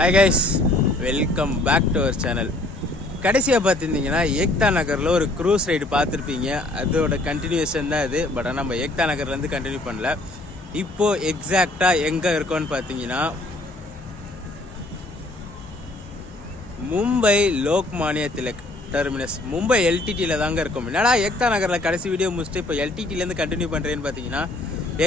Hi guys, welcome back to our channel. கடைசியாக பார்த்துருந்தீங்கன்னா ஏக்தா நகரில் ஒரு க்ரூஸ் ரைடு பார்த்துருப்பீங்க. அதோட கண்டினியூஷன் தான் இது. பட் ஆனால் நம்ம ஏக்தா நகர்லேருந்து கண்டினியூ பண்ணல. இப்போது எக்ஸாக்டாக எங்கே இருக்கோன்னு பார்த்தீங்கன்னா மும்பை லோக்மானிய திலக் டெர்மினஸ், மும்பை எல்டிடியில் தாங்க இருக்கும். என்னடா ஏக்தா நகரில் கடைசி வீடியோ முடிச்சுட்டு இப்போ எல்டிடிலேருந்து கண்டினியூ பண்ணுறேன்னு பார்த்தீங்கன்னா,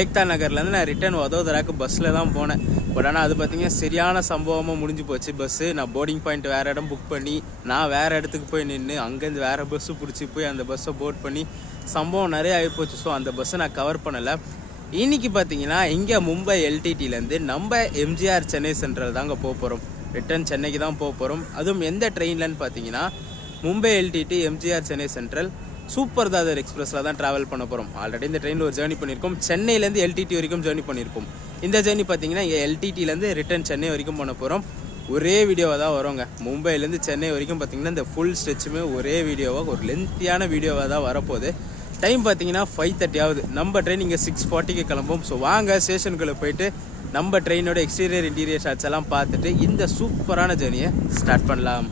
ஏக்தா நகர்லேருந்து நான் ரிட்டர்ன் வதோதராக்கு பஸ்ஸில் தான் போனேன். பட் ஆனால் அது பார்த்தீங்கன்னா சரியான சம்பவமாக முடிஞ்சு போச்சு. பஸ்ஸு நான் போர்டிங் பாயிண்ட் வேறு இடம் புக் பண்ணி நான் வேறு இடத்துக்கு போய் நின்று அங்கேருந்து வேறு பஸ்ஸு பிடிச்சி போய் அந்த பஸ்ஸை போர்ட் பண்ணி சம்பவம் நிறைய ஆகிப்போச்சு. ஸோ அந்த பஸ்ஸை நான் கவர் பண்ணலை. இன்றைக்கி பார்த்தீங்கன்னா இங்கே மும்பை எல்டிடிலேருந்து நம்ம எம்ஜிஆர் சென்னை சென்ட்ரல் தாங்க போக போகிறோம். ரிட்டர்ன் சென்னைக்கு தான் போக போகிறோம். அதுவும் எந்த ட்ரெயின்லன்னு பார்த்தீங்கன்னா Mumbai LTT MGR Chennai central super Dadar எக்ஸ்பிரஸில் தான் ட்ராவல் பண்ண போகிறோம். ஆல்ரெடி இந்த ட்ரெயினில் ஒரு ஜேர்னி பண்ணியிருக்கோம். சென்னையிலேருந்து எல்டிடி வரைக்கும் ஜேர்னி பண்ணியிருக்கோம். இந்த ஜேர்னி பார்த்தீங்கன்னா இங்கே எல்டிடிலேருந்து ரிட்டர்ன் சென்னை வரைக்கும் பண்ண போகிறோம். ஒரே வீடியோவாக தான் வருவாங்க. மும்பைலேருந்து சென்னை வரைக்கும் பார்த்தீங்கன்னா இந்த ஃபுல் ஸ்ட்ரெச்சுமே ஒரே வீடியோவாக ஒரு லென்த்தியான வீடியோவாக தான் வரப்போகுது. டைம் பார்த்தீங்கன்னா 5:30 ஆகுது. நம்ம ட்ரெயின் இங்கே 6:40க்கு கிளம்பும். ஸோ வாங்க ஸ்டேஷனுக்குள்ளே போயிட்டு நம்ம ட்ரெயினோட எக்ஸ்டீரியர் இன்டீரியர் ஷாட்ஸ் எல்லாம் பார்த்துட்டு இந்த சூப்பரான ஜேர்னியை ஸ்டார்ட் பண்ணலாம்.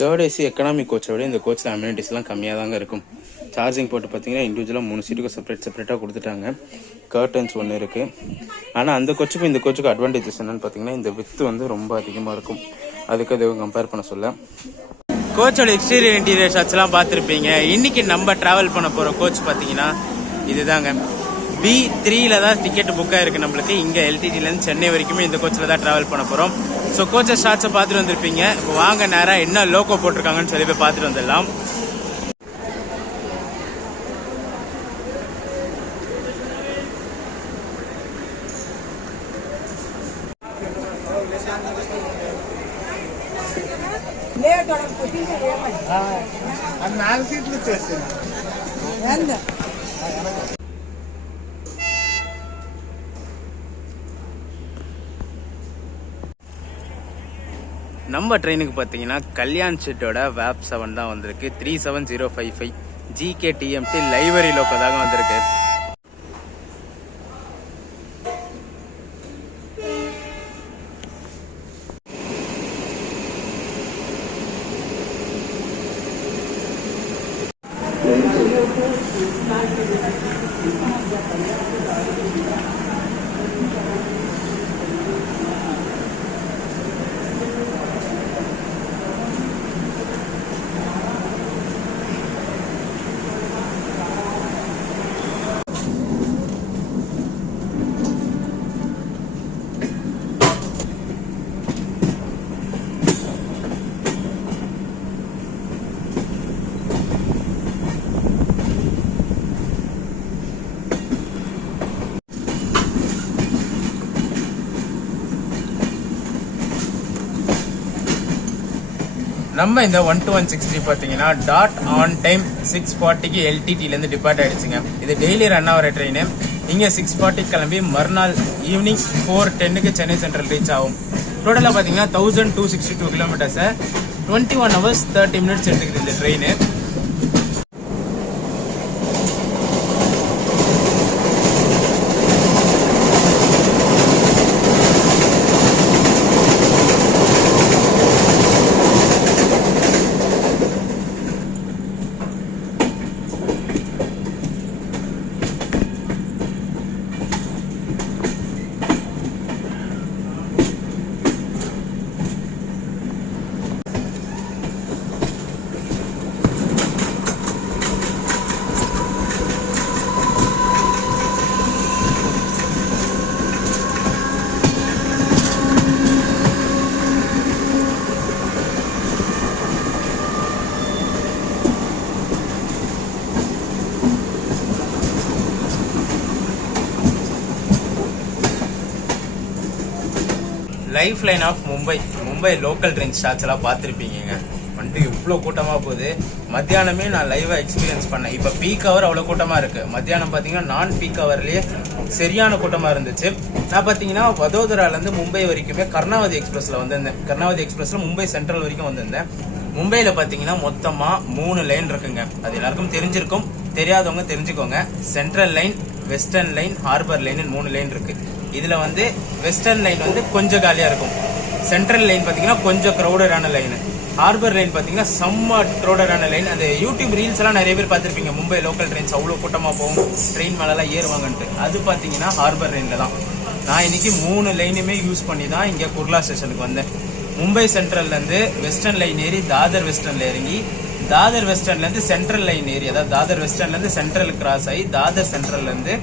தேர்ட் ஏசி எக்கனாமிக் கோச்சை விட இந்த கோச்சில் அம்யூனிட்டிஸ்லாம் கம்மியாக தாங்க இருக்கும். சார்ஜிங் போட்டு பார்த்தீங்கன்னா இண்டிவிஜுவலாக 3 சீட்டுக்கு செப்பரேட்டாக கொடுத்துட்டாங்க. கர்டன்ஸ் ஒன்று இருக்குது. ஆனால் அந்த கோச்சுக்கும் இந்த கோச்சுக்கு அட்வான்டேஜஸ் என்னென்னு பார்த்தீங்கன்னா இந்த வித்து வந்து ரொம்ப அதிகமாக இருக்கும். அதுக்கு அதை கம்பேர் பண்ண சொல்ல கோச்சோட எக்ஸ்டீரியர் இன்டீரியர் ஷாட்ஸ்லாம் பார்த்துருப்பீங்க. இன்றைக்கி நம்ம ட்ராவல் பண்ண போகிற கோச் பார்த்தீங்கன்னா இதுதாங்க. B3ல தான் டிக்கெட் புக் ஆகிருக்கு நம்மளுக்கு. இங்கே எல்டிடிலேருந்து சென்னை வரைக்குமே இந்த கோச்சில் தான் ட்ராவல் பண்ண போகிறோம். ஸோ கோச்சை ஷாட்ஸை பார்த்துட்டு வந்திருப்பீங்க. இப்போ வாங்க நேராக என்ன லோகோ போட்டிருக்காங்கன்னு சொல்லி போய் பார்த்துட்டு வந்துடலாம். நம்ம ட்ரெயினுக்கு பார்த்தீங்கன்னா கல்யாண் ஷெட்டோட வேப் 7 தான் வந்திருக்கு. 37055 GKTMT லைவரி லோக்கோ தாங்க வந்திருக்கு. நம்ம இந்த 12163 பார்த்தீங்கன்னா டாட் ஆன் டைம் 6:40க்கு எல்டிடிலேருந்து டிபார்ட் ஆகிடுச்சுங்க. இது டெய்லி ரன் ஆகிற ட்ரெயின். இங்கே 6:40 கிளம்பி மறுநாள் ஈவினிங் 4:10 சென்னை சென்ட்ரல் ரீச் ஆகும். டோட்டலாக பார்த்தீங்கன்னா 1262 கிலோமீட்டர்ஸை 21 hours 30 minutes எடுத்துக்குது இந்த train. Life line of Mumbai local train starts எல்லாம் பார்த்துருப்பீங்க. வந்துட்டு இவ்வளோ கூட்டமாக போகுது. மத்தியானமே நான் லைவாக எக்ஸ்பீரியன்ஸ் பண்ணேன். இப்போ பீக் ஹவர் அவ்வளோ கூட்டமாக இருக்குது. மத்தியானம் பார்த்தீங்கன்னா நான் பீக் ஹவர்லேயே சரியான கூட்டமாக இருந்துச்சு. நான் பார்த்தீங்கன்னா வதோதராலேருந்து மும்பை வரைக்குமே கர்ணாவதி எக்ஸ்பிரஸில் வந்திருந்தேன். கர்ணாவதி எக்ஸ்பிரஸில் மும்பை சென்ட்ரல் வரைக்கும் வந்திருந்தேன். மும்பையில் பார்த்தீங்கன்னா மொத்தமாக 3 லைன் இருக்குங்க. அது எல்லாருக்கும் தெரிஞ்சிருக்கும், தெரியாதவங்க தெரிஞ்சுக்கோங்க. Central line, western line, harbour line 3 line இருக்கு. இதுல வந்து வெஸ்டர்ன் லைன் வந்து கொஞ்சம் காலியா இருக்கும். சென்ட்ரல் லைன் பாத்தீங்கன்னா கொஞ்சம் க்ரௌடடான லைன். ஹார்பர் லைன் பாத்தீங்கன்னா செம்ம க்ரௌடடான லைன். அந்த யூடியூப் ரீல்ஸ் எல்லாம் நிறைய பேர் பார்த்திருப்பீங்க. மும்பை லோக்கல் ட்ரெயின்ஸ் அவ்வளோ கூட்டமா போகும், ட்ரெயின் மேலெல்லாம் ஏறுவாங்கன்ட்டு. அது பாத்தீங்கன்னா ஹார்பர் லைன்ல தான். நான் இன்னைக்கு 3 லைனுமே யூஸ் பண்ணி தான் இங்க குர்லா ஸ்டேஷனுக்கு வந்தேன். மும்பை சென்ட்ரல்ல இருந்து வெஸ்டர்ன் லைன் ஏறி தாதர் வெஸ்டர்ன்ல இறங்கி, தாதர் வெஸ்டர்ன்ல இருந்து சென்ட்ரல் லைன் ஏறி, அதாவது தாதர் வெஸ்டர்ன்ல இருந்து சென்ட்ரல் கிராஸ் ஆகி தாதர் சென்ட்ரல்ல இருந்து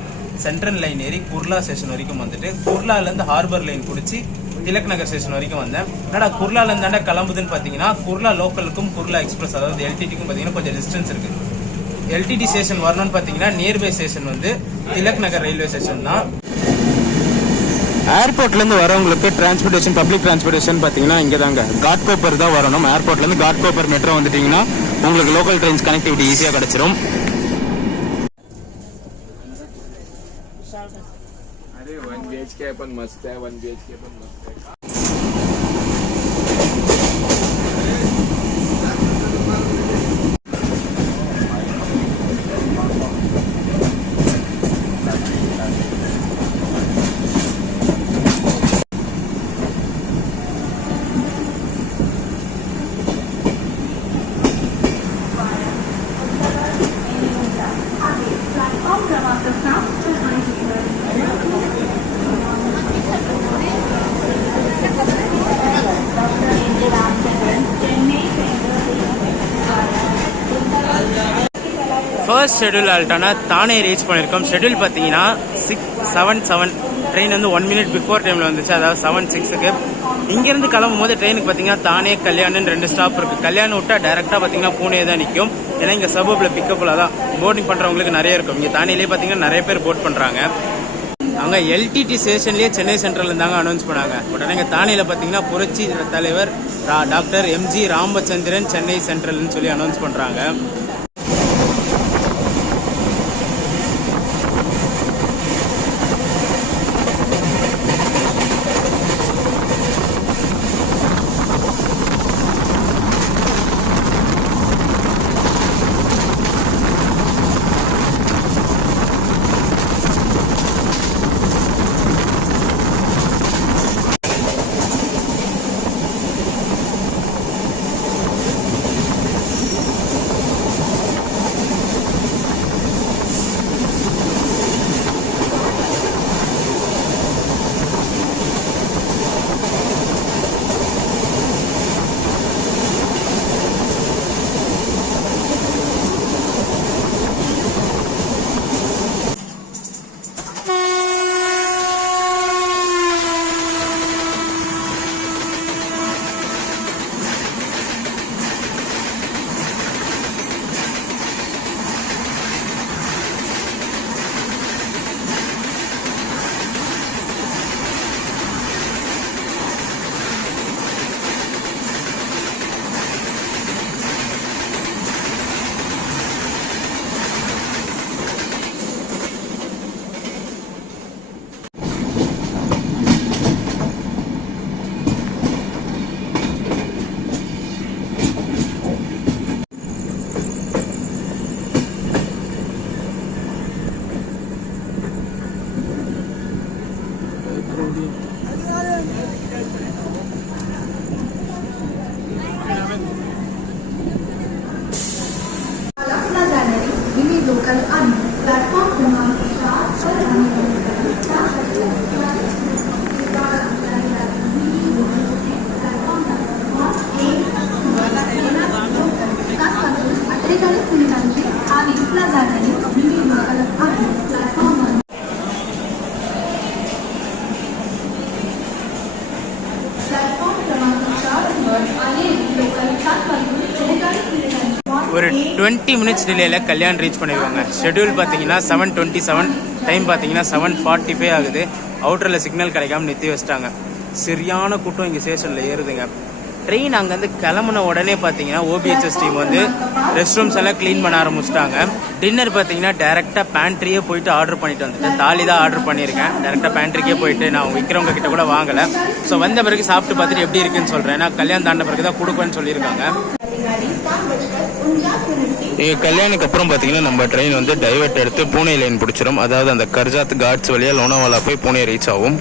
சென்ட்ரல் லைன் ஏறி குர்லா ஸ்டேஷன் வரைக்கும் வந்துட்டு குர்லால இருந்து ஹார்பர் லைன் பிடிச்சி திலக் நகர் ஸ்டேஷன் வரைக்கும் வந்தேன். என்னடா குர்லால இருந்தாண்டா கிளம்புதுன்னு பாத்தீங்கன்னா, குர்லா லோக்கலுக்கும் குர்லா எக்ஸ்பிரஸ் அதாவது எல்டிடிக்கும் பாத்தீங்கன்னா கொஞ்சம் டிஸ்டன்ஸ் இருக்கு. எல்டிடி ஸ்டேஷன் வரணும்னு பாத்தீங்கன்னா நியர்பை ஸ்டேஷன் வந்து திலக் நகர் ரயில்வே ஸ்டேஷன் தான். ஏர்போர்ட்ல இருந்து வரவங்களுக்கு டிரான்ஸ்போர்டேஷன், பப்ளிக் டிரான்ஸ்போர்டேஷன் பாத்தீங்கன்னா இங்க தாங்க காட்கோப்பர் தான் வரணும். ஏர்போர்ட்ல இருந்து காட்கோப்பர் மெட்ரோ வந்துட்டீங்கன்னா உங்களுக்கு லோக்கல் ட்ரெயின்ஸ் கனெக்டிவிட்டி ஈஸியா கிடைச்சிரும். अरे 1 BHK पण मस्त आहे. 1 BHK पण मस्त आहे. ஃபர்ஸ்ட் ஷெடியூல் ஆல்ட்டானா தானே ரீச் பண்ணியிருக்கோம். ஷெடியூல் பார்த்தீங்கன்னா 6:77 ட்ரெயின் வந்து 1 minute பிஃபோர் டைமில் வந்துச்சு, அதாவது 7:06க்கு. இங்கேருந்து கிளம்பும் போது ட்ரெயினுக்கு பார்த்தீங்கன்னா தானே கல்யாணம்னு 2 ஸ்டாப் இருக்குது. கல்யாணம் விட்டால் டேரெக்டாக பார்த்தீங்கன்னா பூனே தான் நிற்கும். ஏன்னா இங்கே சபப்பில் பிக்கப்பில் தான் போர்டிங் பண்ணுறவங்களுக்கு நிறைய இருக்கும். இங்கே தானேலேயே பார்த்தீங்கன்னா நிறைய பேர் போட் பண்ணுறாங்க. அங்கே எல்டிடி ஸ்டேஷன்லேயே சென்னை சென்ட்ரல் இருந்தாங்க அனௌன்ஸ் பண்ணாங்க. உடனே இங்கே தானேயில் பார்த்தீங்கன்னா புரட்சி தலைவர் டாக்டர் எம்ஜி ராமச்சந்திரன் சென்னை சென்ட்ரல்னு சொல்லி அனௌன்ஸ் பண்ணுறாங்க. लोकल आणि प्लॅटफॉर्म क्रमांक 4 ஒரு 20 மினிட்ஸ் டிலேயில் கல்யாணம் ரீச் பண்ணிடுவாங்க. ஷெட்யூல் பார்த்தீங்கன்னா 7:27, டைம் பார்த்தீங்கன்னா 7:45 ஆகுது. அவுட்டரில் சிக்னல் கிடைக்காம நிறுத்தி வச்சிட்டாங்க. சரியான கூட்டம் இங்கே ஸ்டேஷனில் ஏறுதுங்க. ட்ரெயின் அங்கேருந்து கிளம்புன உடனே பார்த்தீங்கன்னா ஓபிஹெச்எஸ் டீம் வந்து ரெஸ்ட் ரூம்ஸ் எல்லாம் க்ளீன் பண்ண ஆரம்பிச்சிட்டாங்க. டின்னர் பார்த்தீங்கன்னா டேரெக்டாக பேண்ட்ரியே போயிட்டு ஆர்டர் பண்ணிட்டு வந்துட்டேன். தாலி தான் ஆர்டர் பண்ணியிருக்கேன். டேரெக்டாக பேண்ட்ரிக்கே போயிட்டு நான் விற்கிறவங்க கிட்ட கூட வாங்கலை. ஸோ வந்த பிறகு சாப்பிட்டு பார்த்துட்டு எப்படி இருக்குன்னு சொல்கிறேன். ஏன்னா கல்யாணம் தாண்ட பிறகு தான் கொடுப்பேன்னு சொல்லியிருக்காங்க. கல்யாணுக்கு அப்புறம் பார்த்தீங்கன்னா நம்ம ட்ரெயின் வந்து டைவர்ட் எடுத்து பூனே லைன் பிடிச்சிரும். அதாவது அந்த கர்ஜாத் காட்ஸ் வழியாக லோனாவாலா போய் பூனே ரீச் ஆகும்.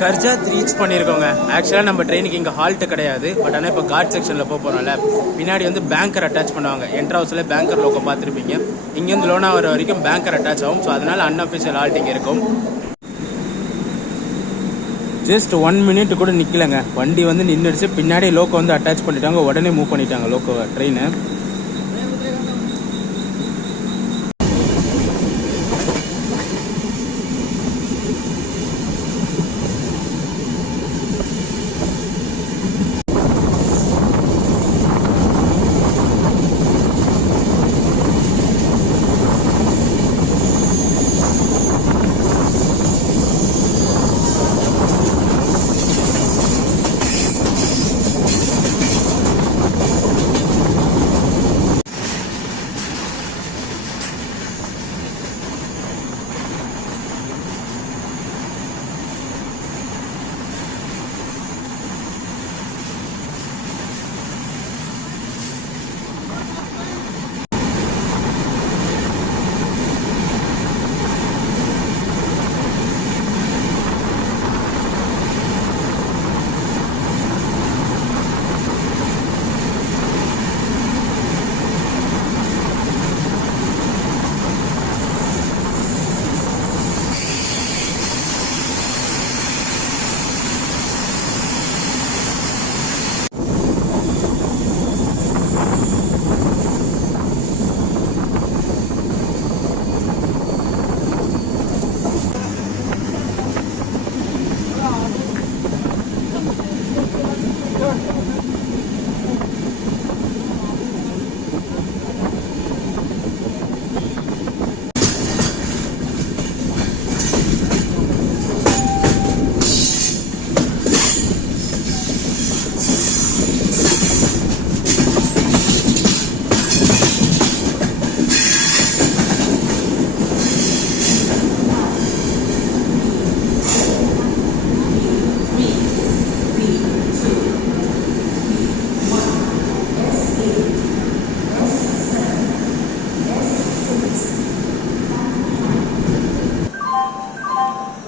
கர்ஜாத் ரீச் பண்ணியிருக்கோங்க. ஆக்சுவலாக நம்ம ட்ரெயினுக்கு இங்கே ஹால்ட்டு கிடையாது. பட் ஆனால் இப்போ காட் செக்ஷனில் போகிறோம்ல, பின்னாடி வந்து பேங்கர் அட்டாச் பண்ணுவாங்க. என்ட்ரு ஹவுஸில் பேங்கர் லோக்கோ பார்த்துருப்பீங்க. இங்கேருந்து லோனாவலா வரைக்கும் பேங்கர் அட்டாச் ஆகும். ஸோ அதனால் அன்அஃபிஷியல் ஹால்ட் இங்கே இருக்கும். ஜஸ்ட் 1 மினிட் கூட நிற்கலைங்க. வண்டி வந்து நின்றுடுச்சு. பின்னாடி லோக்கோ வந்து அட்டாச் பண்ணிட்டாங்க. உடனே மூவ் பண்ணிட்டாங்க லோக்கோ ட்ரெயினை.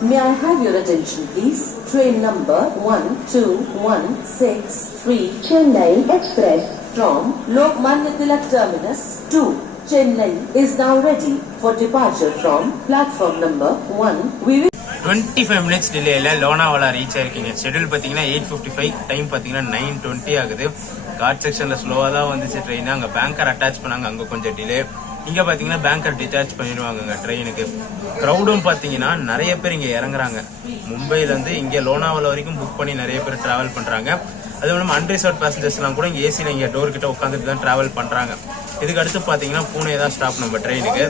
May I have your attention, please? Train number 12163 Chennai Express from Lokmanya Tilak Terminus to Chennai is now ready for departure from platform number 1. We will 25 minutes டிலேயில் Lonavala reach ஆயிருக்கீங்க. Schedule பார்த்தீங்கன்னா 8:55, time பார்த்தீங்கன்னா 9:20 ஆகுது. God செக்ஷனில் ஸ்லோவாக தான் வந்துச்சு train. அங்கே பேங்கர் அட்டாச் பண்ணாங்க, அங்கே கொஞ்சம் டிலே. இங்கே பார்த்தீங்கன்னா பேங்கர் டிட்டாச் பண்ணிடுவாங்க ட்ரெயினுக்கு. க்ரௌடும் பார்த்தீங்கன்னா நிறைய பேர் இங்கே இறங்குறாங்க. மும்பையிலேருந்து இங்கே லோனாவாலா வரைக்கும் புக் பண்ணி நிறைய பேர் ட்ராவல் பண்ணுறாங்க. அதுவும் இல்லாமல் அன்ரிசர்வ் பேசஞ்சர்ஸ்லாம் கூட இங்கே ஏசியில் இங்கே டோர் கிட்ட உட்காந்துட்டு தான் ட்ராவல் பண்ணுறாங்க. இதுக்கு அடுத்து பார்த்தீங்கன்னா பூனே தான் ஸ்டாப் நம்ம ட்ரெயினுக்கு.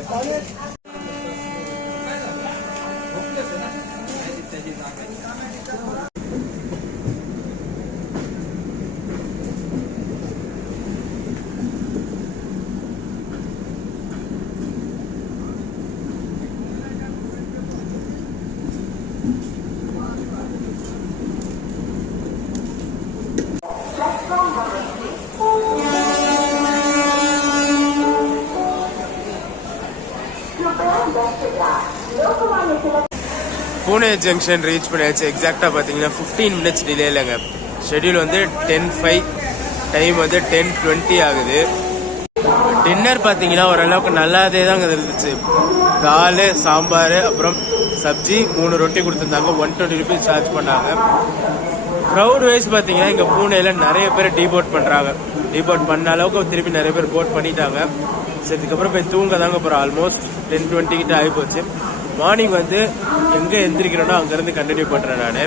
பூனே ஜங்ஷன் ரீச் பண்ணியாச்சு. எக்ஸாக்டாக பார்த்தீங்கன்னா 15 மினிட்ஸ் டிலே இல்லைங்க. ஷெட்யூல் வந்து 10:05, டைம் வந்து 10:20 ஆகுது. டின்னர் பார்த்தீங்கன்னா ஓரளவுக்கு நல்லாதே தாங்க இருந்துச்சு. தால், சாம்பார், அப்புறம் சப்ஜி, 3 ரொட்டி கொடுத்துருந்தாங்க. 120 rupees சார்ஜ் பண்ணாங்க. க்ரௌட் வைஸ் பார்த்தீங்கன்னா இங்கே பூனேல நிறைய பேர் டீபோட் பண்ணுறாங்க. டீபோட் பண்ண அளவுக்கு திருப்பி நிறைய பேர் போட் பண்ணிட்டாங்க. சரி, இதுக்கப்புறம் போய் தூங்க தாங்க போகிறோம். ஆல்மோஸ்ட் 10:20 கிட்ட ஆகி போச்சு. மார்னிங் வந்து எங்கே எந்திரிக்கிறோன்னா அங்கேருந்து கண்டினியூ பண்ணுறேன் நான்.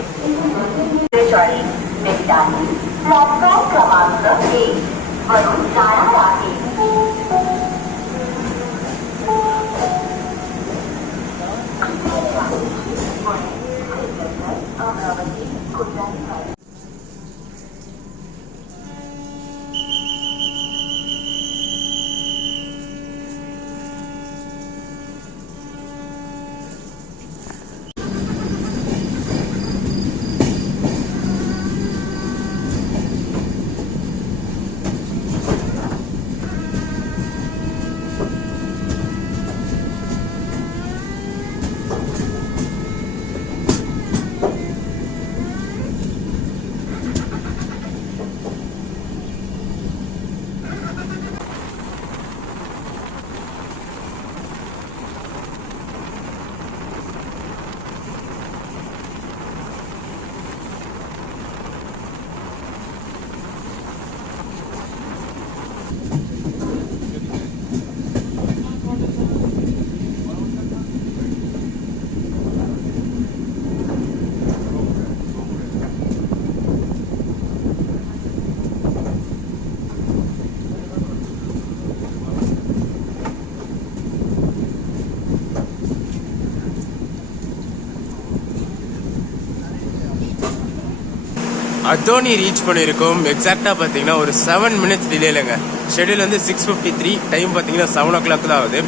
அதோனி ரீச் பண்ணியிருக்கோம். எக்ஸாக்டாக பார்த்தீங்கன்னா ஒரு 7 மினிட்ஸ் டிலே இல்லைங்க. ஷெட்யூல் வந்து 6:53, டைம் பார்த்தீங்கன்னா 7 o'clock தான் ஆகுது.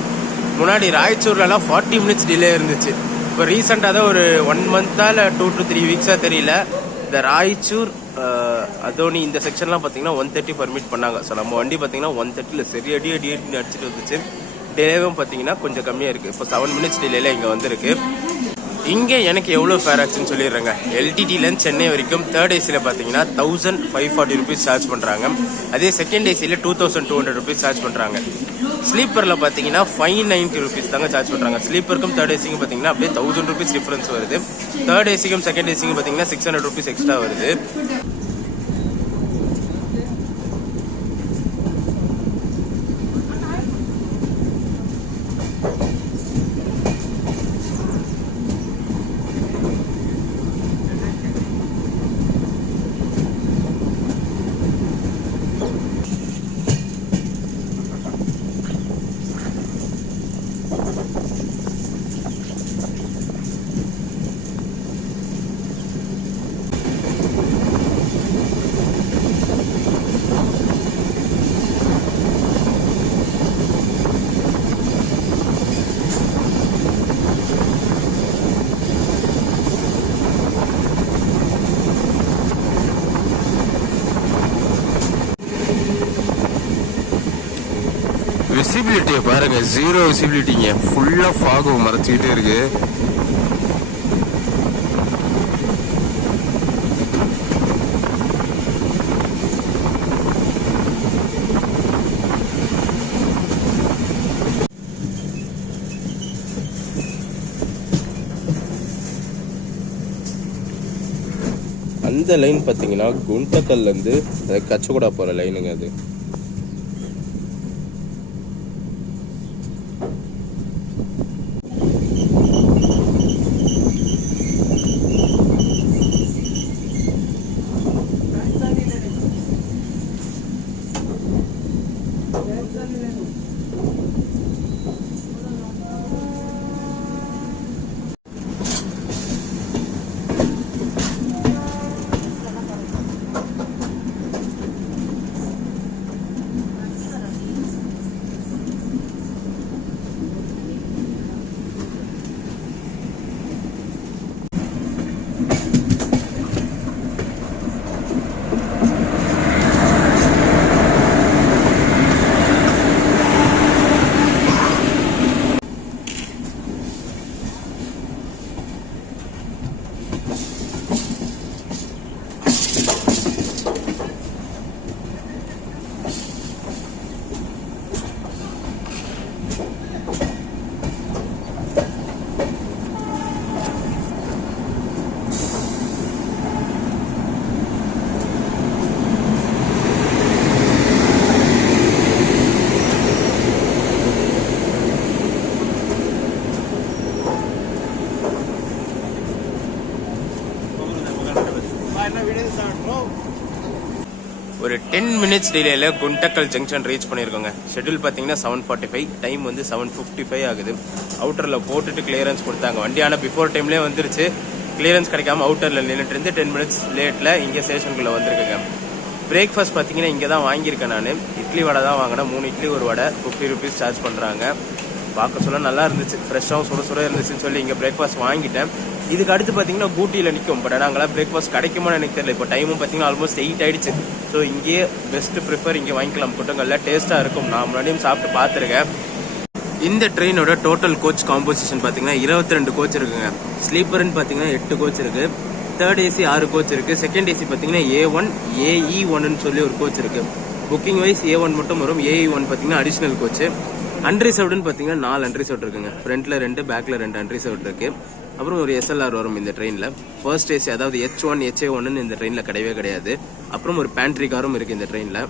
முன்னாடி ராய்ச்சூர்லலாம் 40 மினிட்ஸ் டிலே இருந்துச்சு. இப்போ ரீசெண்டாக தான் ஒரு 1 month இல்லை 2 to 3 weeks தெரியல, இந்த ராய்ச்சூர் அதோனி இந்த செக்ஷன்லாம் பார்த்தீங்கன்னா 130 பர்மிட் பண்ணாங்க. ஸோ நம்ம வண்டி பார்த்தீங்கன்னா 130 சரி அடி அடிச்சுட்டு வந்துச்சு. டிலேவும் பார்த்தீங்கன்னா கொஞ்சம் கம்மியாக இருக்குது. இப்போ 7 மினிட்ஸ் டிலேல இங்கே வந்திருக்கு. இங்கே எனக்கு எவ்வளோ ஃபேர் ஆச்சுன்னு சொல்லிடுறேங்க. எல்டிடிலேருந்து சென்னை வரைக்கும் தேர்ட் ஏசியில் பார்த்தீங்கன்னா 1540 rupees சார்ஜ் பண்ணுறாங்க. அதே செகண்ட் ஏசியில் 2200 rupees சார்ஜ் பண்ணுறாங்க. ஸ்லீப்பரில் பார்த்தீங்கன்னா 590 rupees தாங்க சார்ஜ் பண்ணுறாங்க. ஸ்லீப்பருக்கும் தேர்ட் ஏசிக்கும் பார்த்தீங்கன்னா அப்படியே 1000 rupees டிஃப்ரென்ஸ் வருது. தேர்ட் ஏசிக்கும் செகண்ட் ஏசிக்கும் பார்த்தீங்கன்னா 600 rupees எக்ஸ்ட்ரா வருது. விசிபிலிட்டியை பாருங்க, 0 விசிபிலிட்டிங்க. ஃபுல்லா ஃபாக் மறைச்சிக்கிட்டே இருக்கு. அந்த லைன் பார்த்தீங்கன்னா குண்டக்கல்லேருந்து கச்சகுடா போகிற லைனுங்க அது. ஒரு 10 minutes டிலேல குண்டக்கல் ஜங்ஷன் ரீச் பண்ணியிருக்கோங்க. ஷெட்யூல் பார்த்தீங்கன்னா 7:45, டைம் வந்து 7:55 ஆகுது. அவுட்டரில் போட்டுட்டு கிளியரன்ஸ் கொடுத்தாங்க. வண்டியான பிஃபோர் டைம்லேயே வந்துருச்சு. கிளியரன்ஸ் கிடைக்காம அவுட்டரில் நின்றுட்டு இருந்து 10 minutes லேட்டில் இங்கே ஸ்டேஷனுக்குள்ளே வந்திருக்குங்க. பிரேக்ஃபாஸ்ட் பார்த்தீங்கன்னா இங்கே தான் வாங்கியிருக்கேன் நான். இட்லி வடை தான் வாங்கினேன். 3 இட்லி ஒரு வடை 50 rupees சார்ஜ் பண்ணுறாங்க. பார்க்க சொல்ல நல்லா இருந்துச்சு, ஃப்ரெஷ்ஷாகவும் சுட சுட இருந்துச்சுன்னு சொல்லி இங்கே பிரேக்ஃபாஸ்ட் வாங்கிட்டேன். இதுக்கு அடுத்து பார்த்தீங்கன்னா கூட்டியில் நிற்கும். பட் ஆனால் அங்கெல்லாம் பிரேக்ஃபாஸ்ட் கிடைக்குமான்னு எனக்கு தெரியல. இப்போ டைமும் பார்த்தீங்கன்னா ஆல்மோஸ்ட் 8 ஆயிடுச்சு. ஸோ இங்கேயே பெஸ்ட் ப்ரிஃபர் இங்கே வாங்கிக்கலாம். குட்டங்கள்ல டேஸ்ட்டாக இருக்கும். நான் முன்னாடியும் சாப்பிட்டு பார்த்துருக்கேன். இந்த ட்ரெயினோட டோட்டல் கோச் காம்போசிஷன் பார்த்தீங்கன்னா 22 கோச் இருக்குங்க. ஸ்லீப்பர்னு பார்த்தீங்கன்னா 8 கோச் இருக்கு. தேர்ட் ஏசி 6 கோச் இருக்கு. செகண்ட் ஏசி பார்த்தீங்கன்னா A1 AE1ன்னு சொல்லி ஒரு கோச் இருக்கு. புக்கிங் வைஸ் A1 மட்டும் வரும். AE1 பார்த்தீங்கன்னா அடிஷனல் கோச். அன்ரிசர்வ்டுன்னு பார்த்தீங்கன்னா 4 அன்ரிசர்வ் இருக்குங்க. ஃப்ரண்ட்ல 2, பேக்ல 2 அன்ரிசர்வ் இருக்கு. அப்புறம் ஒரு SLR வரும் இந்த ட்ரெயினில். ஃபர்ஸ்ட் ஏசி அதாவது H1 HA1 இந்த ட்ரெயினில் கிடையவே கிடையாது. அப்புறம் ஒரு பேண்ட்ரி காரும் இருக்கு இந்த ட்ரெயினில்.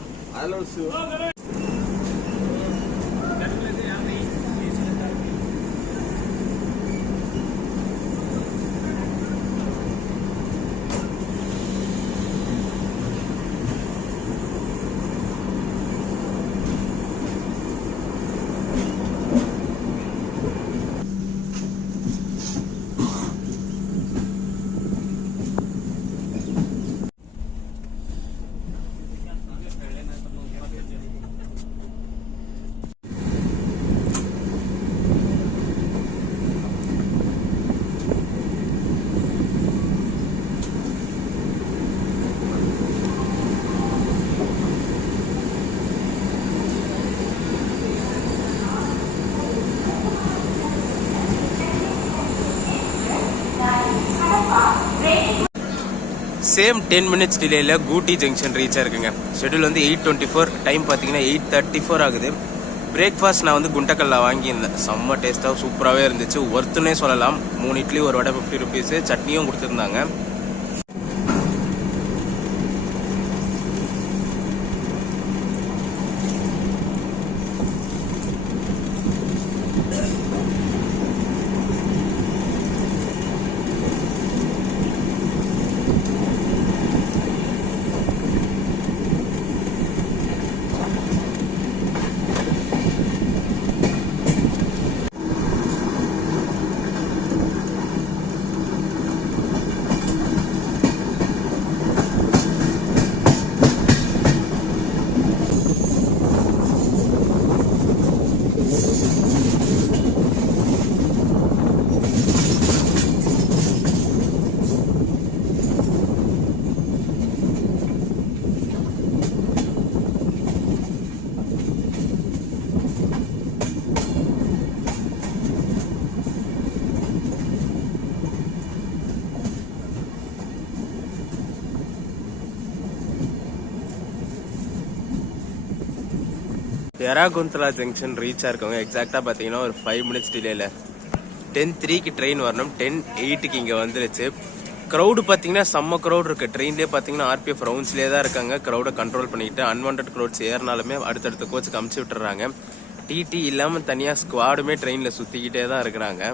சேம் 10 minutes டிலேல கூட்டி ஜங்ஷன் ரீச் ஆயிருக்குங்க. ஷெட்யூல் வந்து 8:24, டைம் பார்த்தீங்கன்னா 8:34 ஆகுது. பிரேக்ஃபாஸ்ட் நான் வந்து குண்டக்கல்ல வாங்கியிருந்தேன். செம்ம டேஸ்ட்டாக சூப்பராகவே இருந்துச்சு. ஒர்த்துன்னே சொல்லலாம். 3 இட்லி ஒரு வடை 50 rupees, சட்னியும் கொடுத்துருந்தாங்க. எராகுந்தலா ஜங்ஷன் ரீச் ஆயிருக்கவங்க எக்ஸாக்டா பாத்தீங்கன்னா ஒரு 5 minutes டிலேல 10:03க்கு ட்ரெயின் வரணும். 10:08க்கு இங்க வந்துருச்சு. க்ரௌடு பார்த்தீங்கன்னா செம்ம க்ரௌட் இருக்குது. ட்ரெயின்லேயே பார்த்தீங்கன்னா RPF ரவுண்ட்ஸ்லேயே தான் இருக்காங்க. க்ரௌடை கண்ட்ரோல் பண்ணிக்கிட்டு அன்வான்ட் க்ரௌட்ஸ் ஏறினாலுமே அடுத்தடுத்த கோச்சுக்கு அமுச்சு விட்டுறாங்க. டிடி இல்லாமல் தனியாக ஸ்குவாடுமே ட்ரெயினில் சுற்றிக்கிட்டே தான் இருக்கிறாங்க.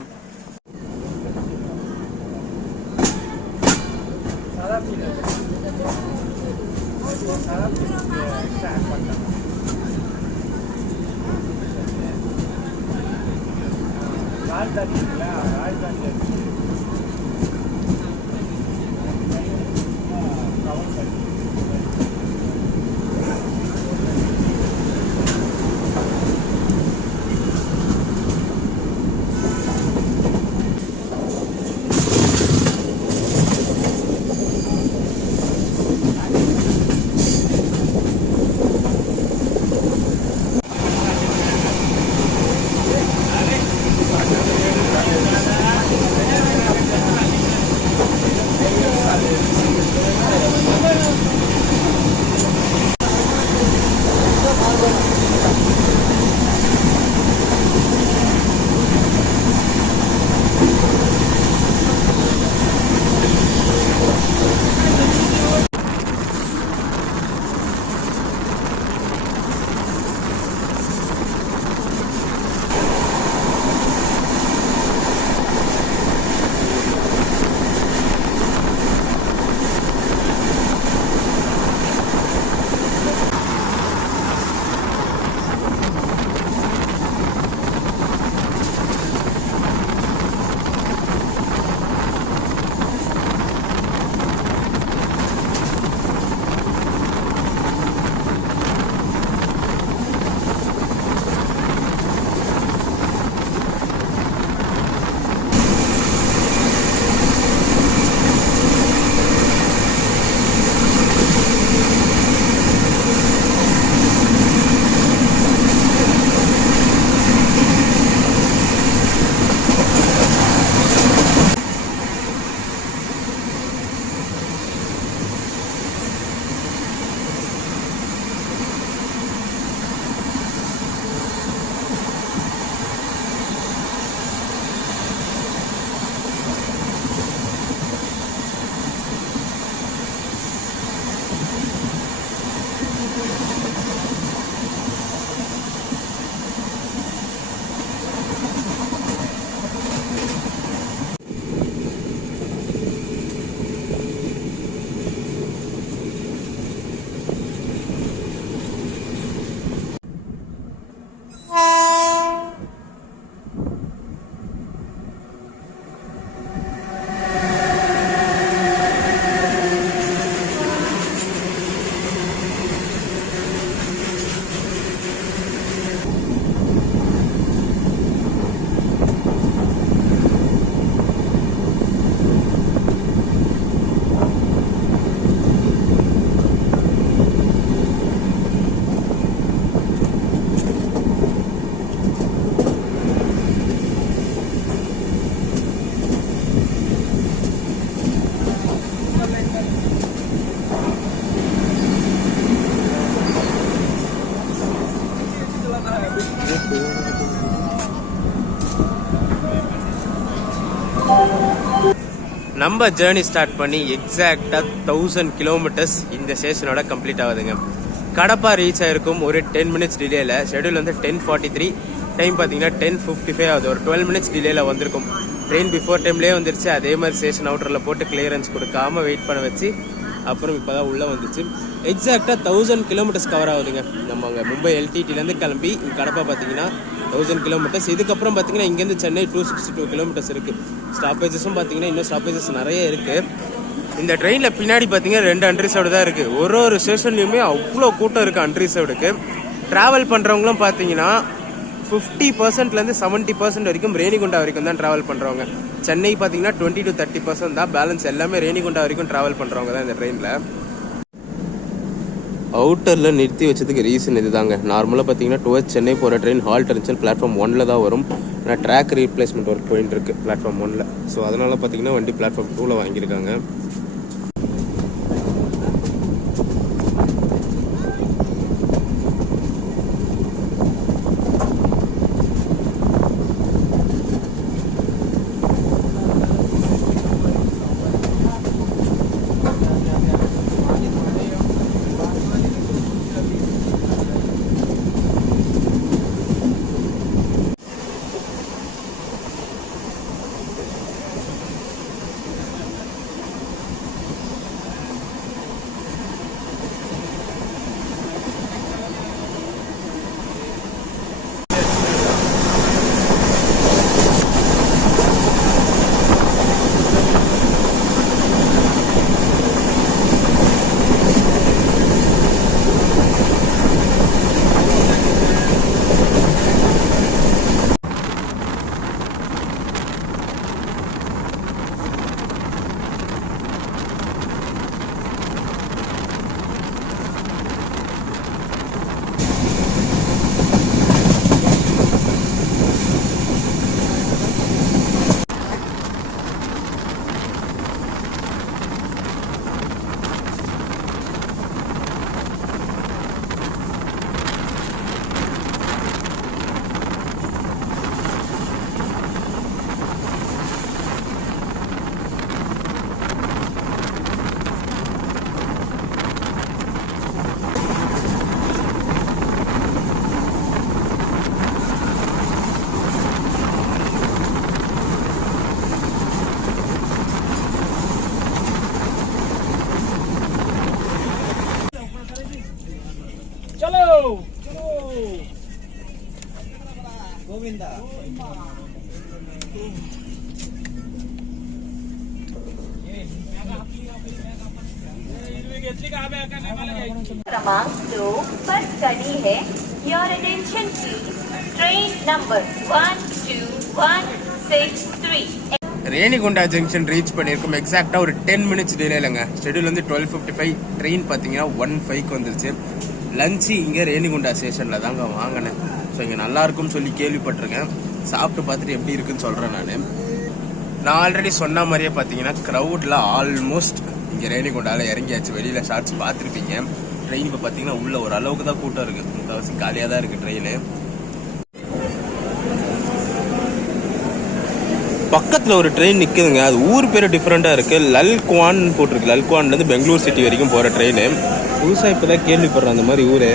நம்ம ஜேர்னி ஸ்டார்ட் பண்ணி எக்ஸாக்டாக 1000 கிலோமீட்டர்ஸ் இந்த ஸ்டேஷனோட கம்ப்ளீட் ஆகுதுங்க. கடப்பா ரீச் ஆகிருக்கும் ஒரு 10 மினிட்ஸ் டிலேயில். ஷெடியூல் வந்து 10:43, டைம் பார்த்தீங்கன்னா 10:55 ஆகுது. ஒரு 12 மினிட்ஸ் டிலேயில் வந்திருக்கும். ட்ரெயின் பிஃபோர் டைம்லேயே வந்துருச்சு. அதே மாதிரி ஸ்டேஷன் அவுட்டரில் போட்டு கிளியரன்ஸ் கொடுக்காம வெயிட் பண்ண வச்சு அப்புறம் இப்போ தான் உள்ளே வந்துச்சு. எக்ஸாக்டாக 1000 கிலோமீட்டர்ஸ் கவர் ஆகுதுங்க. நம்ம அங்கே மும்பை LTTலேருந்து கிளம்பி கடப்பா பார்த்தீங்கன்னா 1000 கிலோமீட்டர்ஸ். இதுக்கப்புறம் பார்த்தீங்கன்னா இங்கேருந்து சென்னை 262 கிலோமீட்டர்ஸ் இருக்குது. ஸ்டாப்பேஜஸும் பார்த்தீங்கன்னா இன்னும் ஸ்டாப்பேஜஸ் நிறைய இருக்குது. இந்த ட்ரெயினில் பின்னாடி பார்த்தீங்கன்னா 2 அன்ரிசர்வ்டு தான் இருக்குது. ஒரு ஸ்டேஷன்லையுமே அவ்வளோ கூட்டம் இருக்குது அன்ரிசர்வ்டுக்கு. ட்ராவல் பண்ணுறவங்களும் பார்த்தீங்கன்னா 50%லேருந்து 70% வரைக்கும் ரேணிகுண்டா வரைக்கும் தான் ட்ராவல் பண்ணுறவங்க. சென்னை பார்த்தீங்கன்னா 20 to 30% தான். பேலன்ஸ் எல்லாமே ரேணிகுண்டா வரைக்கும் ட்ராவல் பண்ணுறவங்க தான் இந்த ட்ரெயினில். அவுட்டரில் நிறுத்தி வச்சதுக்கு ரீசன் இது தாங்க. நார்மலாக பார்த்தீங்கன்னா டுவர்ட்ஸ் சென்னை போகிற ட்ரெயின் ஹால்ட் இருந்துச்சு பிளாட்ஃபார்ம் 1ல் தான் வரும். ஆனால் ட்ராக் ரீப்ளேஸ்மெண்ட் ஒர்க் போயிட்டு இருக்கு பிளாட்ஃபார்ம் 1ல். ஸோ அதனால் பார்த்தீங்கன்னா வண்டி பிளாட்ஃபார்ம் 2ல் வாங்கியிருக்காங்க. क्रमांक 2 पर चढ़ी है। Your attention please. Train number 12163 Renigunta junction reach பண்ணியிருக்கோம். எக்ஸாக்டாக ஒரு 10 மினிட்ஸ் டிலேலங்க. ஷெடியூல் வந்து 12:55. ட்ரெயின் பார்த்தீங்கன்னா 1:05 வந்துருச்சு. லஞ்சு இங்கே ரேணிகுண்டா ஸ்டேஷனில் தாங்க வாங்கினேன். ஸோ இங்கே நல்லா இருக்கும்னு சொல்லி கேள்விப்பட்டிருக்கேன். சாப்பிட்டு பார்த்துட்டு எப்படி இருக்குன்னு சொல்கிறேன் நான் ஆல்ரெடி சொன்ன மாதிரியே பார்த்தீங்கன்னா க்ரௌடில் ஆல்மோஸ்ட் இங்கே ரேணிகுண்டாவில் இறங்கியாச்சு. வெளியில் ஷார்ட்ஸ் பார்த்துருப்பீங்க. ட்ரெயின் இப்போ பார்த்தீங்கன்னா உள்ள ஒரு அளவுக்கு தான் கூட்டம் இருக்குது. முக்கால்வாசி காலியாக தான் இருக்குது ட்ரெயின். பக்கத்தில் ஒரு ட்ரெயின் நிற்குதுங்க. அது ஊர் பேர் டிஃப்ரெண்ட்டாக இருக்குது. லல்குவான் போட்டிருக்கு. லல்குவான்லேருந்து பெங்களூர் சிட்டி வரைக்கும் போகிற ட்ரெயின். புதுசாக இப்போ தான் கேள்விப்படுறேன் அந்த மாதிரி ஊர்.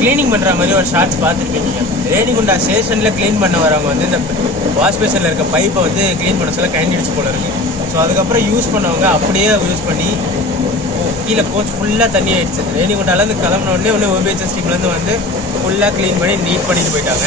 கிளீனிங் பண்ணுற மாதிரி ஒரு ஷார்ட்ஸ் பார்த்துருப்பீங்க. ரேணிகுண்டா ஸ்டேஷனில் க்ளீன் பண்ண வரவங்க வந்து இந்த வாஷ் பேஷனில் இருக்க பைப்பை வந்து க்ளீன் பண்ண சொல்ல கழண்டிடுச்சு போல இருக்கு. ஸோ அதுக்கப்புறம் யூஸ் பண்ணவங்க அப்படியே யூஸ் பண்ணி கீழே கோச் ஃபுல்லாக தண்ணி ஆயிடுச்சு. ரேணிகுண்டாலேருந்து கிளம்பின உடனே OBHS டீம்லேருந்து வந்து ஃபுல்லாக க்ளீன் பண்ணி நீட் பண்ணிட்டு போயிட்டாங்க.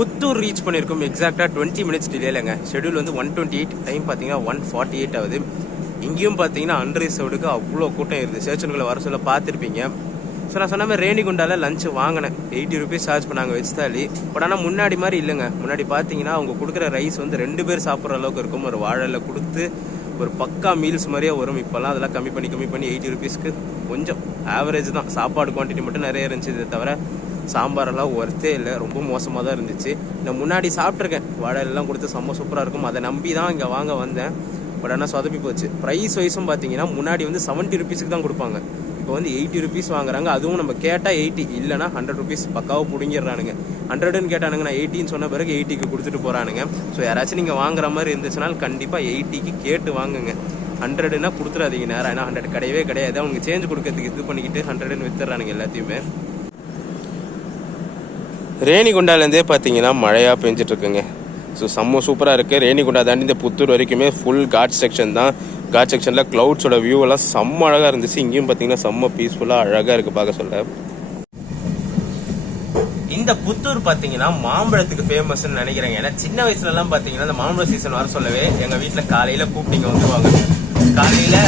புத்தூர் ரீச் பண்ணியிருக்கோம். எக்ஸாக்டாக 20 மினிட்ஸ் டிலேலங்க. ஷெடியூல் வந்து 1:28. டைம் பார்த்தீங்கன்னா 1:48 ஆகுது. இங்கேயும் பார்த்தீங்கன்னா அன்ரிசர்வ்டுக்கு அவ்வளோ கூட்டம் இருக்குது. ஸ்டேஷனுக்குள்ளே வர சொல்ல பார்த்துருப்பீங்க. ஸோ நான் சொன்ன மாதிரி ரேணிகுண்டாவில் லஞ்சு வாங்கினேன். 80 rupees சார்ஜ் பண்ணாங்க வெஜ் தாலி. பட் ஆனால் முன்னாடி மாதிரி இல்லைங்க. முன்னாடி பார்த்தீங்கன்னா அவங்க கொடுக்குற ரைஸ் வந்து 2 பேர் சாப்பிட்ற அளவுக்கு இருக்கும். ஒரு வாழையில் கொடுத்து ஒரு பக்கா மீல்ஸ் மாதிரியே வரும். இப்போல்லாம் அதெல்லாம் கம்மி பண்ணி 80 rupeesக்கு கொஞ்சம் ஆவரேஜ் தான். சாப்பாடு குவான்டிட்டி மட்டும் நிறைய இருந்துச்சு. இதை தவிர சாம்பாரெல்லாம் ஒர்த்தே இல்லை, ரொம்ப மோசமாக தான் இருந்துச்சு. நான் முன்னாடி சாப்பிட்ருக்கேன், வாழையெல்லாம் கொடுத்து செம்ம சூப்பராக இருக்கும். அதை நம்பி தான் இங்கே வாங்க வந்தேன். பட் ஆனால் சொதப்பி போச்சு. ப்ரைஸ் வைஸும் பார்த்தீங்கன்னா முன்னாடி வந்து 70 rupeesக்கு தான் கொடுப்பாங்க. இப்போ வந்து 80 rupees வாங்குறாங்க. அதுவும் நம்ம கேட்டால் 80 இல்லைனா 100 rupees பக்காவாக பிடிங்கிடுறானுங்க. 100ன்னு கேட்டானுங்க, நான் 80ன்னு சொன்ன பிறகு 80க்கு கொடுத்துட்டு போகிறானுங்க. ஸோ யாராச்சும் நீங்கள் வாங்குற மாதிரி இருந்துச்சுன்னா கண்டிப்பாக 80க்கு கேட்டு வாங்குங்க. 100ன்னா கொடுத்துடாதீங்க நேரம். ஏன்னா 100 கிடையவே கிடையாது. அவங்க சேஞ்ச் கொடுக்கறதுக்கு இது பண்ணிக்கிட்டு 100ன்னு வித்துறானுங்க எல்லாத்தையுமே. ரேணிகுண்டாலேருந்தே பார்த்தீங்கன்னா மழையாக பெஞ்சிட்டு இருக்குங்க. ஸோ செம்ம சூப்பராக இருக்குது. ரேணிகுண்டா தாண்டி இந்த புத்தூர் வரைக்குமே ஃபுல் காட் செக்ஷன் தான். காட் செக்ஷனில் க்ளவுட்ஸோட வியூவெல்லாம் செம்ம அழகாக இருந்துச்சு. இங்கேயும் பார்த்தீங்கன்னா செம்ம பீஸ்ஃபுல்லாக அழகாக இருக்குது பார்க்க சொல்ல. இந்த புத்தூர் பார்த்தீங்கன்னா மாம்பழத்துக்கு ஃபேமஸ்ன்னு நினைக்கிறேங்க. ஏன்னா சின்ன வயசுலலாம் பார்த்தீங்கன்னா இந்த மாம்பழ சீசன் வர சொல்லவே எங்கள் வீட்டில் காலையில் கூப்பிட்டீங்க வந்துருவாங்க. காலையில்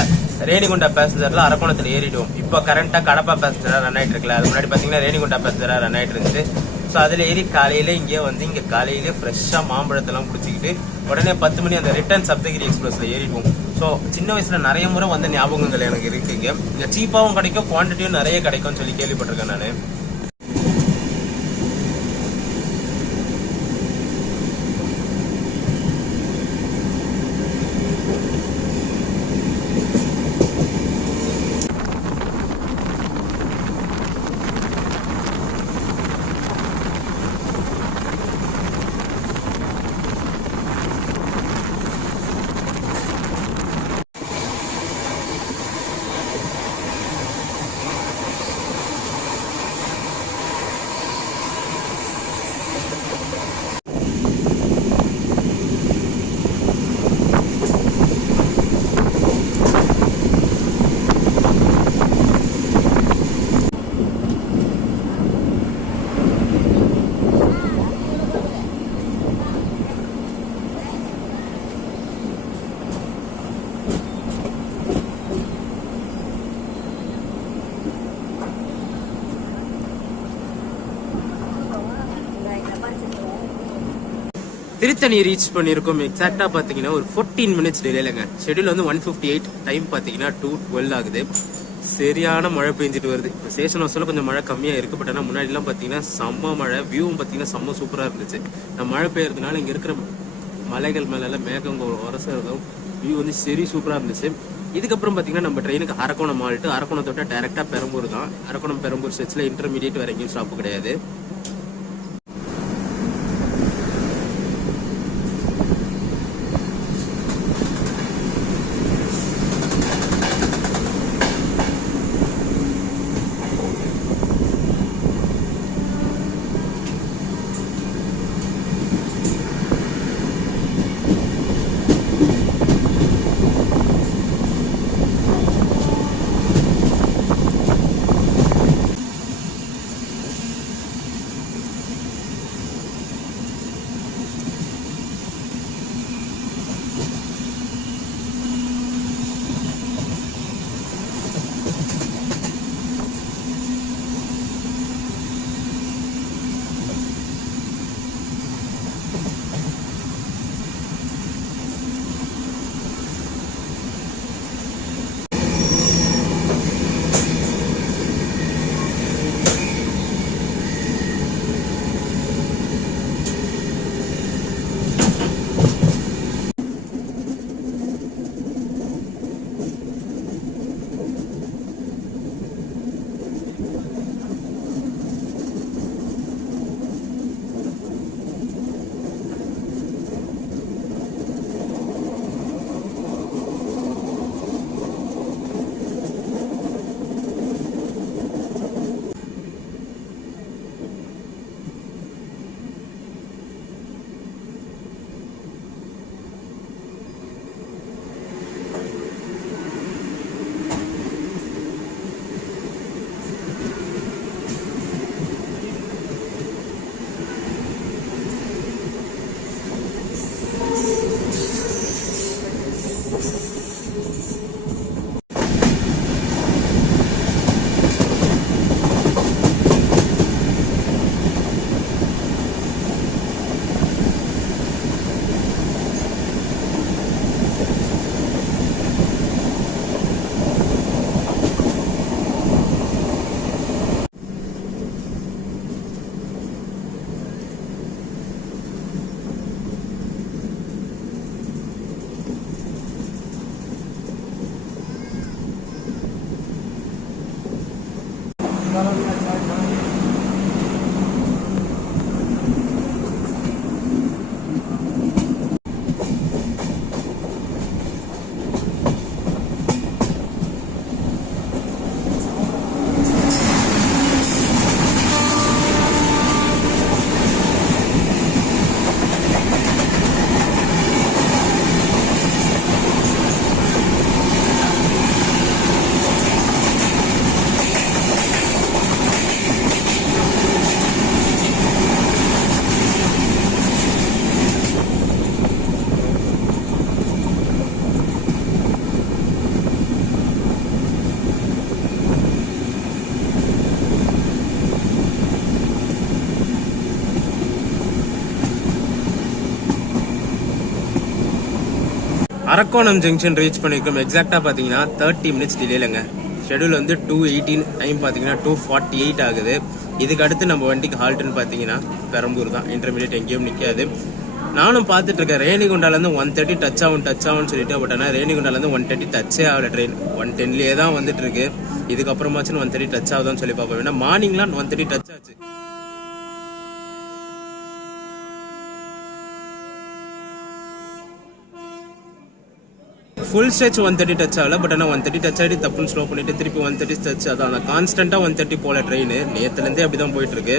ரேணிகுண்டா பேசஞ்சரில் அரக்கோணத்தில் ஏறிடுவோம். இப்போ கரண்ட்டாக கடப்பா பேசஞ்சராக ரன் ஆகிட்டு இருக்குல்ல, அது முன்னாடி பார்த்தீங்கன்னா ரேணிகுண்டா பேசஞ்சராக ரன் ஆகிட்டு இருந்துச்சு. ஸோ அதில் ஏறி காலையில் இங்கே வந்து இங்கே காலையிலே ஃப்ரெஷ்ஷாக மாம்பழத்தெல்லாம் குடிச்சிக்கிட்டு உடனே 10 மணி அந்த ரிட்டர்ன் சப்தகிரி எக்ஸ்பிரஸில் ஏறிடுவோம். ஸோ சின்ன வயசில் நிறைய முறை வந்த ஞாபகங்கள் எனக்கு இருக்குங்க. இங்கே சீப்பாகவும் கிடைக்கும், குவான்டிட்டியும் நிறைய கிடைக்கும்னு சொல்லி கேள்விப்பட்டிருக்கேன் நான். திருத்தணி ரீச் பண்ணியிருக்கோம். எக்ஸாக்டாக பார்த்தீங்கன்னா ஒரு 14 minutes டிலேலங்க. ஷெடியூல் வந்து 1:58, டைம் பார்த்தீங்கன்னா 2:12 ஆகுது. சரியான மழை பெஞ்சிட்டு வருது. இப்போ ஸ்டேஷன் ஹவுஸில் கொஞ்சம் மழை கம்மியாக இருக்குது. பட் ஆனால் முன்னாடிலாம் பார்த்தீங்கன்னா செம்ம மழை. வியூவும் பார்த்தீங்கன்னா செம்ம சூப்பராக இருந்துச்சு. நான் மழை பெய்யறதுனால இங்கே இருக்கிற மலைகள் மேலெல்லாம் மேகம் உரசுறதும் வியூ வந்து சரி சூப்பராக இருந்துச்சு. இதுக்கப்புறம் பார்த்தீங்கன்னா நம்ம ட்ரெயினுக்கு அரக்கோணம் ஆல்ட்டு, அரக்கோணத்தோட டேரெக்டாக பெரம்பூர் தான். அரக்கோணம் பெரம்பூர் ஸ்டேட்சில் இன்டர்மீடியட் வேறு எங்கேயும் ஸ்டாப்பு கிடையாது. அரக்கோணம் ஜங்ஷன் ரீச் பண்ணியிருக்கோம். எக்ஸாக்டாக பார்த்தீங்கன்னா 30 மினிட்ஸ் டிலேலங்க. ஷெடியூல் வந்து 2:18, டைம் பார்த்தீங்கன்னா 2:48 ஆகுது. இதுக்கு அடுத்து நம்ம வண்டிக்கு ஹால்ட்டுன்னு பார்த்தீங்கன்னா பெரம்பூர் தான், இன்டர்மீடியட் எங்கேயும் நிற்காது. நானும் பார்த்துட்டு இருக்கேன், ரேணிகுண்டாலேருந்து 1:30 டச் ஆகும்னு சொல்லிட்டு. பட் ஆனால் ரேணிகுண்டாலேருந்து 1:30 டச்சே ஆகல. ட்ரெயின் 1:10லேயே தான் வந்துட்டு இருக்கு. இதுக்கப்புறமாச்சும் 1:30 டச் ஆகுதான்னு சொல்லி பார்ப்போம். ஏன்னா மார்னிங்லாம் 1:30 டச் ஆச்சு. ஃபுல் ஸ்ட்ரெச் 1:30 டச் ஆகல. பட் ஆனால் 1:30 டச் ஆகிட்டு தப்புன்னு ஸ்லோ பண்ணிட்டு திருப்பி 1:30 டச். அதான் கான்ஸ்டன்ட்டாக 1:30 போல ட்ரெயின் நேற்றுலேருந்தே அப்படி தான் போயிட்டு இருக்கு.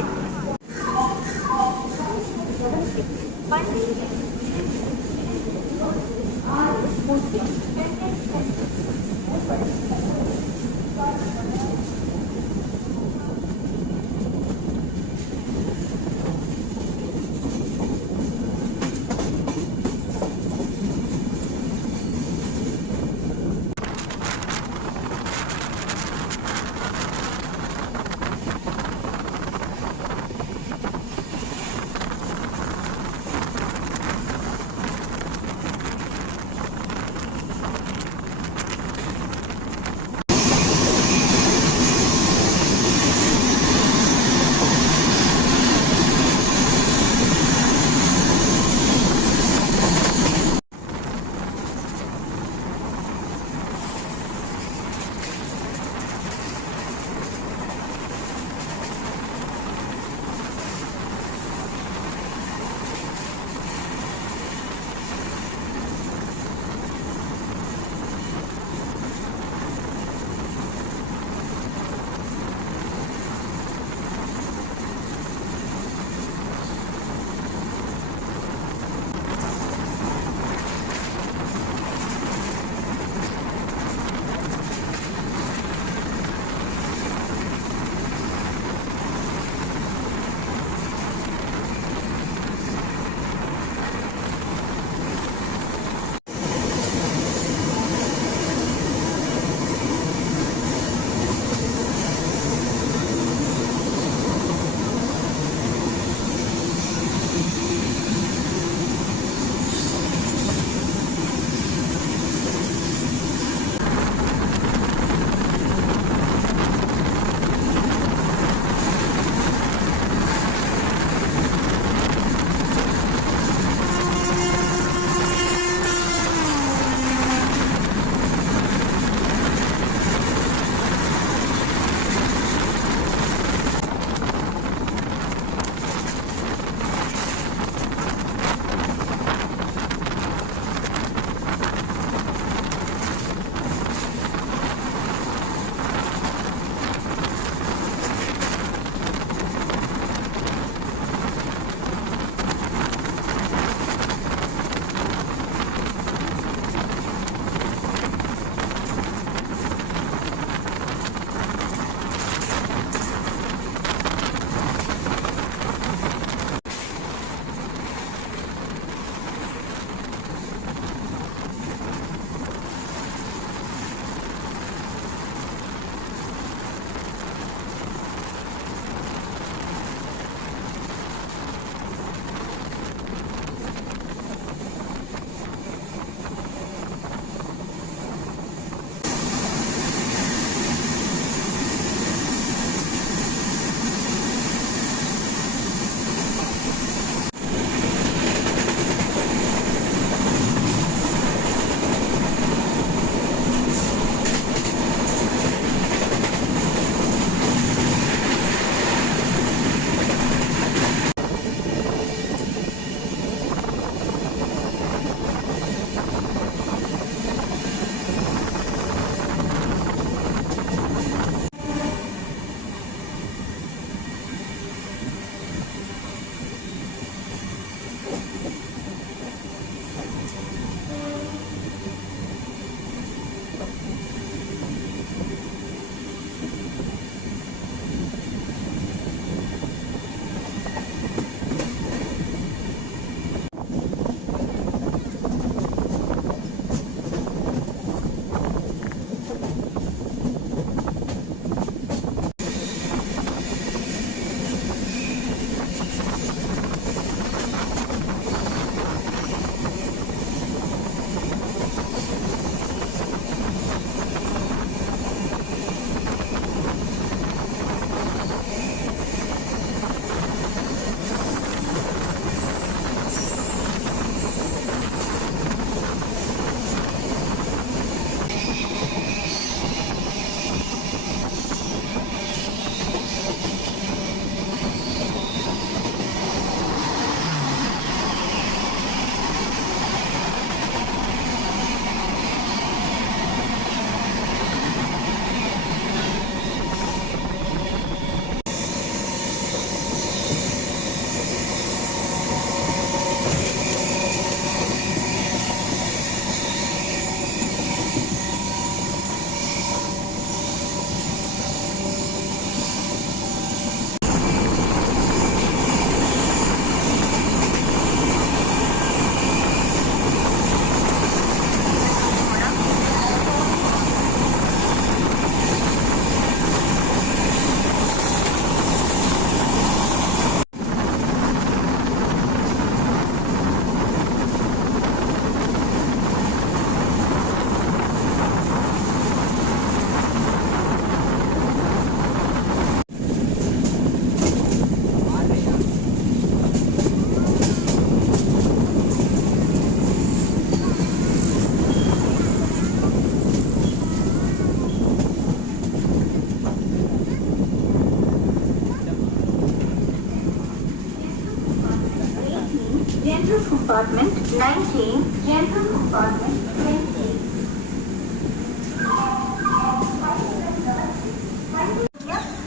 General compartment 19, general compartment 20.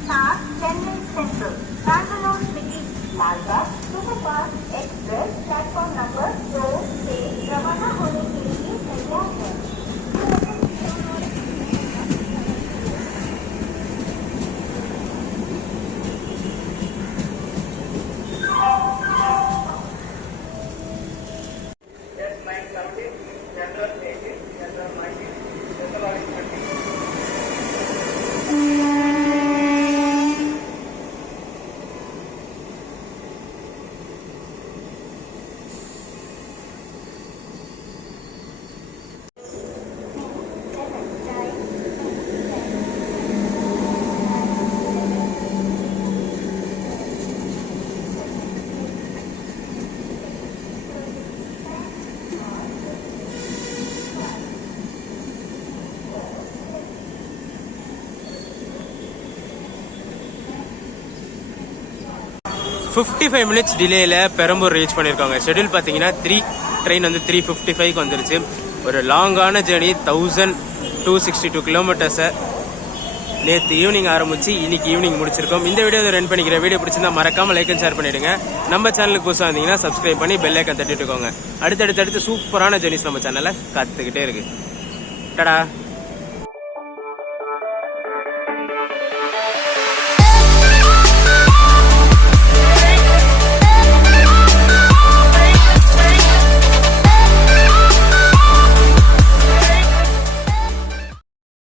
Start Chennai Central, Bangalore City, Malda, Superfast Express, platform number 2 से रवाना होने के लिए तैयार है। ஃபிஃப்டி 55 மினிட்ஸ் டிலேயில் பெரம்பூர் ரீச் பண்ணியிருக்காங்க. ஷெட்யூல் பார்த்தீங்கன்னா ட்ரெயின் வந்து 3:55 வந்துருச்சு. ஒரு லாங்கான ஜேர்னி 1262 கிலோமீட்டர்ஸை நேற்று ஈவினிங் ஆரம்பிச்சு இன்னைக்கு ஈவினிங் முடிச்சிருக்கோம். இந்த வீடியோ ரன் பண்ணிக்கிற வீடியோ பிடிச்சிருந்தா மறக்காம லைக் அண்ட் ஷேர் பண்ணிடுங்க. நம்ம சேனலுக்கு புதுசாக வந்தீங்கன்னா சப்ஸ்கிரைப் பண்ணி பெல் ஐக்கன் தட்டிட்டுக்கோங்க. அடுத்தடுத்து சூப்பரான ஜேர்னிஸ் நம்ம சேனலில் காத்துக்கிட்டே இருக்கு. டடா.